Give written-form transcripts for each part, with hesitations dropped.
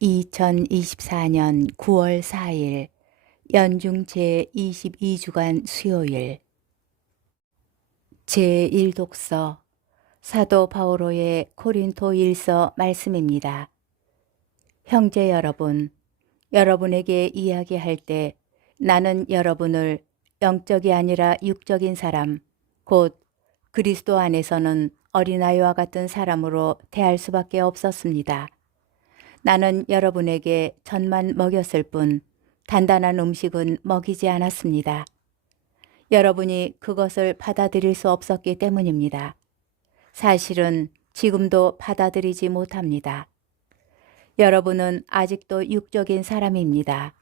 2024년 9월 4일 연중 제22주간 수요일 제1독서 사도 바오로의 고린도 일서 말씀입니다. 형제 여러분, 여러분에게 이야기할 때 나는 여러분을 영적이 아니라 육적인 사람, 곧 그리스도 안에서는 어린아이와 같은 사람으로 대할 수밖에 없었습니다. 나는 여러분에게 젖만 먹였을 뿐 단단한 음식은 먹이지 않았습니다. 여러분이 그것을 받아들일 수 없었기 때문입니다. 사실은 지금도 받아들이지 못합니다. 여러분은 아직도 육적인 사람입니다.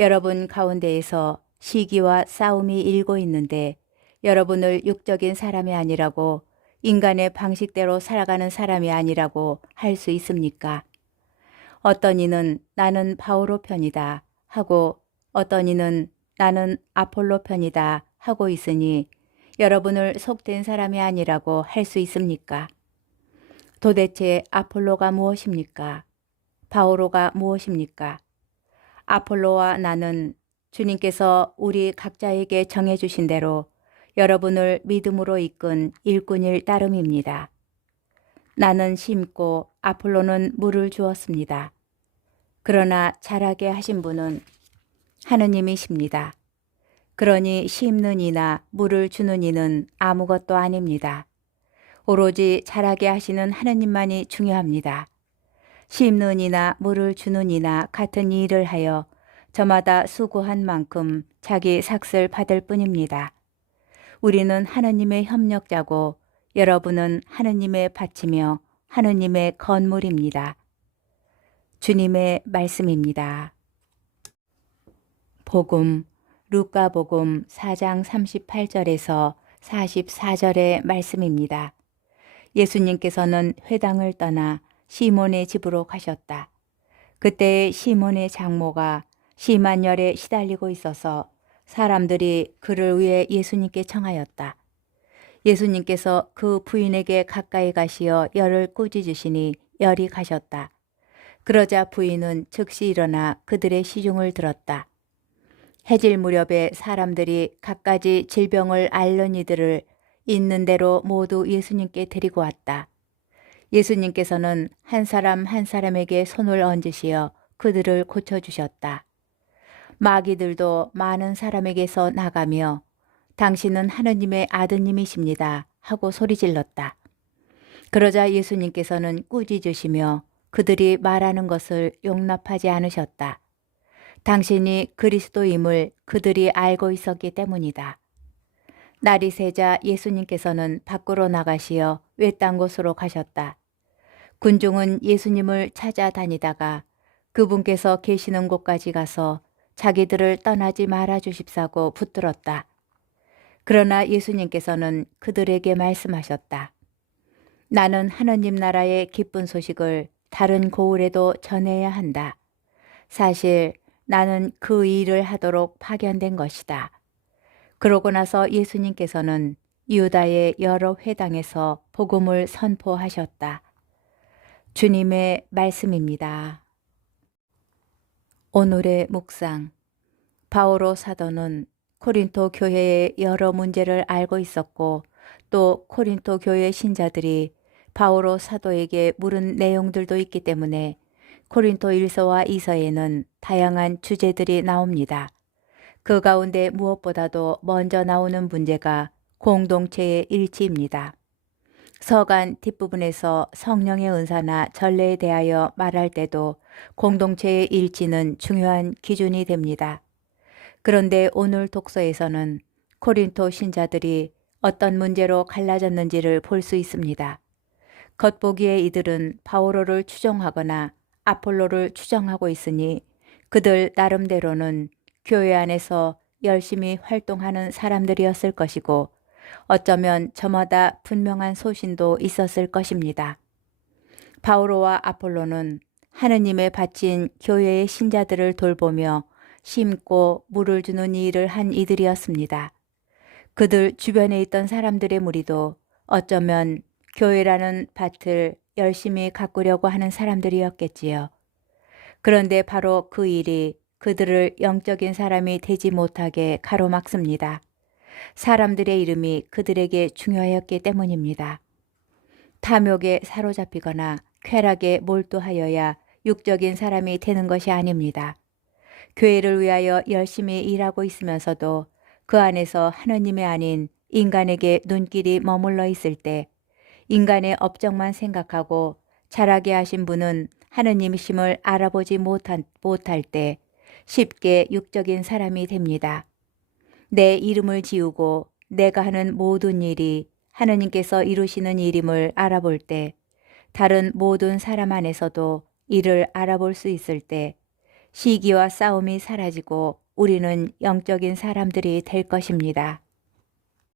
여러분 가운데에서 시기와 싸움이 일고 있는데 여러분을 육적인 사람이 아니라고, 인간의 방식대로 살아가는 사람이 아니라고 할 수 있습니까? 어떤 이는 나는 바오로 편이다 하고 어떤 이는 나는 아폴로 편이다 하고 있으니 여러분을 속된 사람이 아니라고 할 수 있습니까? 도대체 아폴로가 무엇입니까? 바오로가 무엇입니까? 아폴로와 나는 주님께서 우리 각자에게 정해주신 대로 여러분을 믿음으로 이끈 일꾼일 따름입니다. 나는 심고 아폴로는 물을 주었습니다. 그러나 자라게 하신 분은 하느님이십니다. 그러니 심는 이나 물을 주는 이는 아무것도 아닙니다. 오로지 자라게 하시는 하느님만이 중요합니다. 심는 이나 물을 주는 이나 같은 일을 하여 저마다 수고한 만큼 자기 삭을 받을 뿐입니다. 우리는 하느님의 협력자고 여러분은 하느님의 밭이며 하느님의 건물입니다. 주님의 말씀입니다. 복음, 루카복음 4장 38절에서 44절의 말씀입니다. 예수님께서는 회당을 떠나 시몬의 집으로 가셨다. 그때 시몬의 장모가 심한 열에 시달리고 있어서 사람들이 그를 위해 예수님께 청하였다. 예수님께서 그 부인에게 가까이 가시어 열을 꾸짖으시니 열이 가셨다. 그러자 부인은 즉시 일어나 그들의 시중을 들었다. 해질 무렵에 사람들이 갖가지 질병을 앓는 이들을 있는 대로 모두 예수님께 데리고 왔다. 예수님께서는 한 사람 한 사람에게 손을 얹으시어 그들을 고쳐주셨다. 마귀들도 많은 사람에게서 나가며 당신은 하느님의 아드님이십니다 하고 소리질렀다. 그러자 예수님께서는 꾸짖으시며 그들이 말하는 것을 용납하지 않으셨다. 당신이 그리스도임을 그들이 알고 있었기 때문이다. 날이 새자 예수님께서는 밖으로 나가시어 외딴 곳으로 가셨다. 군중은 예수님을 찾아다니다가 그분께서 계시는 곳까지 가서 자기들을 떠나지 말아 주십사고 붙들었다. 그러나 예수님께서는 그들에게 말씀하셨다. 나는 하느님 나라의 기쁜 소식을 다른 고을에도 전해야 한다. 사실 나는 그 일을 하도록 파견된 것이다. 그러고 나서 예수님께서는 유다의 여러 회당에서 복음을 선포하셨다. 주님의 말씀입니다. 오늘의 묵상. 바오로 사도는 코린토 교회의 여러 문제를 알고 있었고 또 코린토 교회 신자들이 바오로 사도에게 물은 내용들도 있기 때문에 코린토 1서와 2서에는 다양한 주제들이 나옵니다. 그 가운데 무엇보다도 먼저 나오는 문제가 공동체의 일치입니다. 서간 뒷부분에서 성령의 은사나 전례에 대하여 말할 때도 공동체의 일치는 중요한 기준이 됩니다. 그런데 오늘 독서에서는 코린토 신자들이 어떤 문제로 갈라졌는지를 볼 수 있습니다. 겉보기에 이들은 바오로를 추종하거나 아폴로를 추정하고 있으니 그들 나름대로는 교회 안에서 열심히 활동하는 사람들이었을 것이고 어쩌면 저마다 분명한 소신도 있었을 것입니다. 바오로와 아폴로는 하느님의 밭인 교회의 신자들을 돌보며 심고 물을 주는 일을 한 이들이었습니다. 그들 주변에 있던 사람들의 무리도 어쩌면 교회라는 밭을 열심히 가꾸려고 하는 사람들이었겠지요. 그런데 바로 그 일이 그들을 영적인 사람이 되지 못하게 가로막습니다. 사람들의 이름이 그들에게 중요하였기 때문입니다. 탐욕에 사로잡히거나 쾌락에 몰두하여야 육적인 사람이 되는 것이 아닙니다. 교회를 위하여 열심히 일하고 있으면서도 그 안에서 하느님의 아닌 인간에게 눈길이 머물러 있을 때, 인간의 업적만 생각하고 자라게 하신 분은 하느님이심을 알아보지 못할 때 쉽게 육적인 사람이 됩니다. 내 이름을 지우고 내가 하는 모든 일이 하느님께서 이루시는 일임을 알아볼 때, 다른 모든 사람 안에서도 이를 알아볼 수 있을 때 시기와 싸움이 사라지고 우리는 영적인 사람들이 될 것입니다.